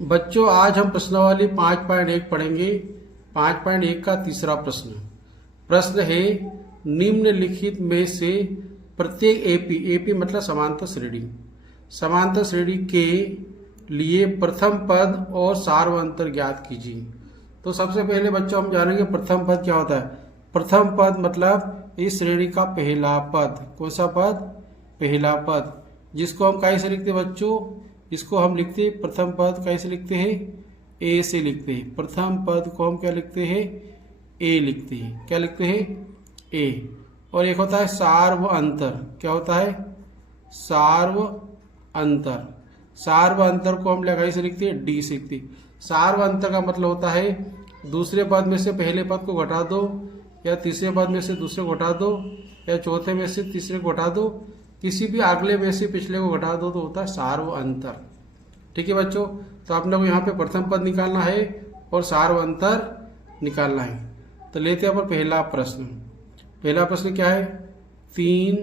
बच्चों आज हम प्रश्नावली 5.1 पढ़ेंगे। 5.1 का तीसरा प्रश्न है निम्नलिखित में से प्रत्येक एपी मतलब समांतर श्रेणी के लिए प्रथम पद और सार्वअंतर ज्ञात कीजिए। तो सबसे पहले बच्चों हम जानेंगे प्रथम पद क्या होता है। प्रथम पद मतलब इस श्रेणी का पहला पद। कौन सा पद? पहला पद, जिसको हम कैसे लिखते हैं बच्चों? इसको हम लिखते हैं प्रथम पद कैसे लिखते हैं? ए से लिखते हैं। प्रथम पद को हम क्या लिखते हैं? ए लिखते हैं। क्या लिखते हैं? ए। और एक होता है सार्व अंतर। क्या होता है? सार्व अंतर। सार्व अंतर को हम कैसे लिखते हैं? डी से लिखते हैं। सार्व अंतर का मतलब होता है दूसरे पद में से पहले पद को घटा दो, या तीसरे पद में से दूसरे को घटा दो, या चौथे में से तीसरे को घटा दो, किसी भी अगले में से पिछले को घटा दो तो होता है सार्व अंतर। ठीक है बच्चों, तो आपने को यहाँ पे प्रथम पद निकालना है और सार्व अंतर निकालना है। तो लेते हैं अपन पहला प्रश्न। पहला प्रश्न क्या है? 3,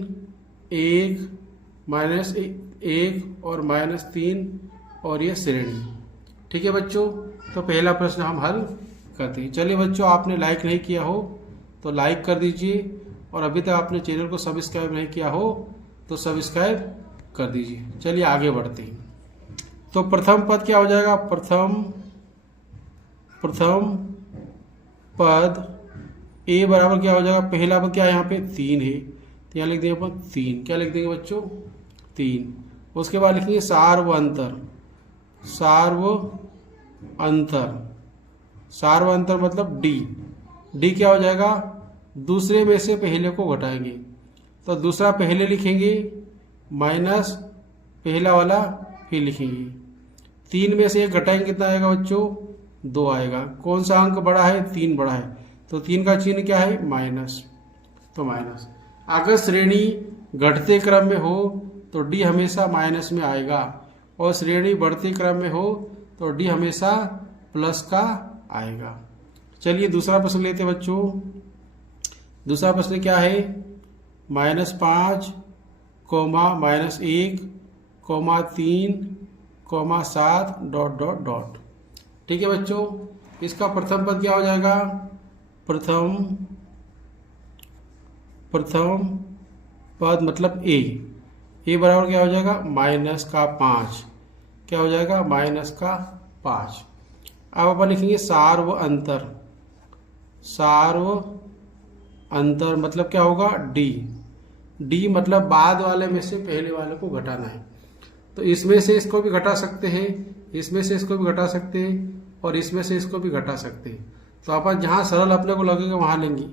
1, -1 और -3 और ये श्रेणी। ठीक है बच्चों, तो पहला प्रश्न हम हल करते हैं। चलिए बच्चों, आपने लाइक नहीं किया हो तो लाइक कर दीजिए, और अभी तक आपने चैनल को सब्सक्राइब नहीं किया हो तो सब्सक्राइब कर दीजिए। चलिए आगे बढ़ते हैं। तो प्रथम पद क्या हो जाएगा? प्रथम पद ए बराबर क्या हो जाएगा? पहला पद क्या है? यहाँ पे 3 है, तो यहाँ लिख देंगे अपन 3। क्या लिख देंगे बच्चों? 3। उसके बाद लिखेंगे सार्व अंतर। सार्व अंतर मतलब डी क्या हो जाएगा? दूसरे में से पहले को घटाएंगे, तो दूसरा पहले लिखेंगे माइनस पहला वाला फिर लिखेंगे। 3 में से 1 घटाएंगे, कितना आएगा बच्चों? 2 आएगा। कौन सा अंक बड़ा है? 3 बड़ा है, तो 3 का चिन्ह क्या है? माइनस। तो माइनस। अगर श्रेणी घटते क्रम में हो तो डी हमेशा माइनस में आएगा, और श्रेणी बढ़ते क्रम में हो तो डी हमेशा प्लस का आएगा। चलिए दूसरा प्रश्न लेते हैं बच्चों। दूसरा प्रश्न क्या है? -5, -1, -3, -7 ... ठीक है बच्चों, इसका प्रथम पद क्या हो जाएगा? प्रथम पद मतलब ए बराबर क्या हो जाएगा? -5। क्या हो जाएगा? -5। अब अपन लिखेंगे सार्व अंतर मतलब क्या होगा? डी मतलब बाद वाले में से पहले वाले को घटाना है। तो इसमें से इसको भी घटा सकते हैं, इसमें से इसको भी घटा सकते हैं, और इसमें से इसको भी घटा सकते हैं। तो अपन जहाँ सरल अपने को लगेगा वहाँ लेंगे,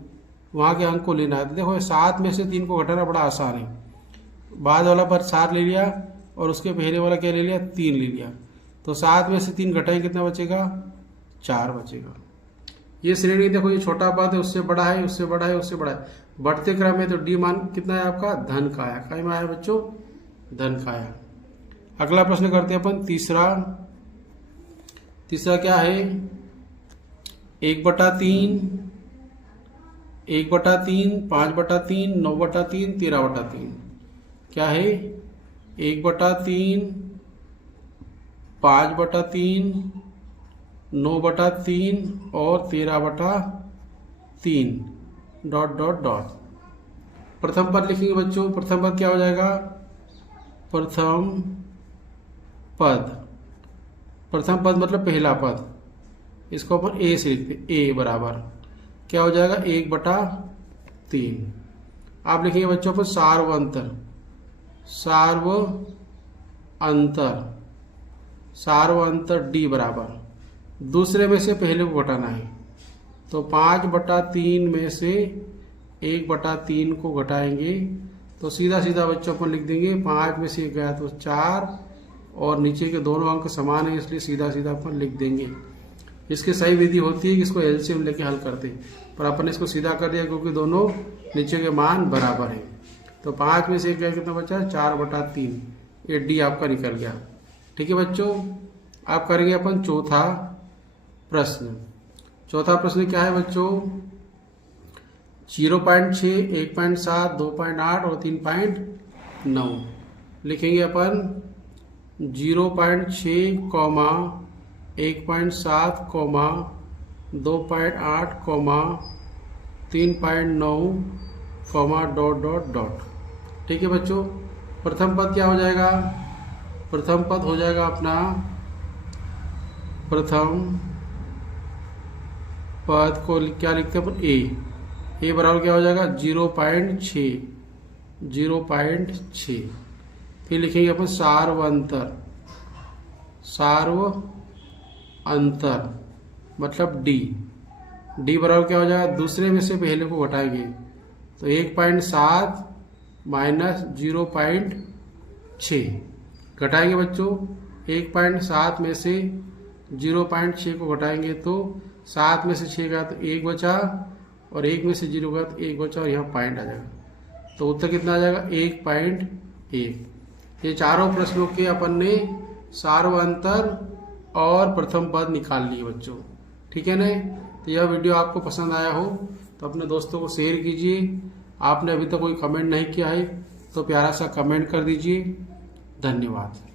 वहाँ के अंक को लेना है। तो देखो 7 में से 3 को घटाना बड़ा आसान है। बाद वाला पर 7 ले लिया, और उसके पहले वाला क्या ले लिया? 3 ले लिया। तो 7 में से 3 घटाएं, कितना बचेगा? 4 बचेगा। ये श्रेणी देखो, ये छोटा पद है, उससे बड़ा है, उससे बड़ा है, उससे बड़ा है। बढ़ते क्रम में तो डी मान कितना है आपका? धन का आया। क्या में आया बच्चों? धन का आया। अगला प्रश्न करते हैं अपन तीसरा क्या है? 1/3, 5/3, 9/3, 13/3। क्या है? 1/3, 5/3, 9/3 और 13/3 ... प्रथम पद लिखेंगे बच्चों। प्रथम पद क्या हो जाएगा? प्रथम पद मतलब पहला पद, इसको अपन ए से लिखते हैं। ए बराबर क्या हो जाएगा? 1/3। आप लिखेंगे बच्चों पर सार्व अंतर डी बराबर दूसरे में से पहले को घटाना है। तो 5/3 में से 1/3 को घटाएंगे, तो सीधा बच्चों अपन लिख देंगे 5 में से 1 गया तो 4, और नीचे के दोनों अंक समान है, इसलिए सीधा अपन लिख देंगे। इसकी सही विधि होती है कि इसको एलसीएम लेके हल करते हैं, पर अपन इसको सीधा कर दिया क्योंकि दोनों नीचे के मान बराबर है। तो 5 में से 1 गया, कितना बचा? 4/3। ये डी आपका निकल गया। ठीक है बच्चों, आप करेंगे अपन चौथा प्रश्न। चौथा प्रश्न क्या है बच्चों? 0.6, 1.7, 2.8 और 3.9 लिखेंगे अपन। 0.6, 1.7 comma 2.8 comma 3.9 comma dot dot dot. ठीक है बच्चों, प्रथम पद क्या हो जाएगा? प्रथम पद हो जाएगा अपना, प्रथम पद को क्या लिखते हैं अपन? ए बराबर क्या हो जाएगा? 0.6। फिर लिखेंगे अपन सार्व अंतर मतलब डी बराबर क्या हो जाएगा? दूसरे में से पहले को घटाएंगे तो 1.7 माइनस 0.6 घटाएंगे बच्चों। 1.7 में से 0.6 को घटाएंगे तो 7 में से 6 गया तो 1 बचा, और 1 में से 0 गया तो 1 बचा, और यहाँ पॉइंट आ जाएगा। तो उत्तर कितना आ जाएगा? 1.1। ये चारों प्रश्नों के अपन ने सार्व अंतर और प्रथम पद निकाल लिए बच्चों। ठीक है ना? तो यह वीडियो आपको पसंद आया हो तो अपने दोस्तों को शेयर कीजिए। आपने अभी तक कोई कमेंट नहीं किया है तो प्यारा सा कमेंट कर दीजिए। धन्यवाद।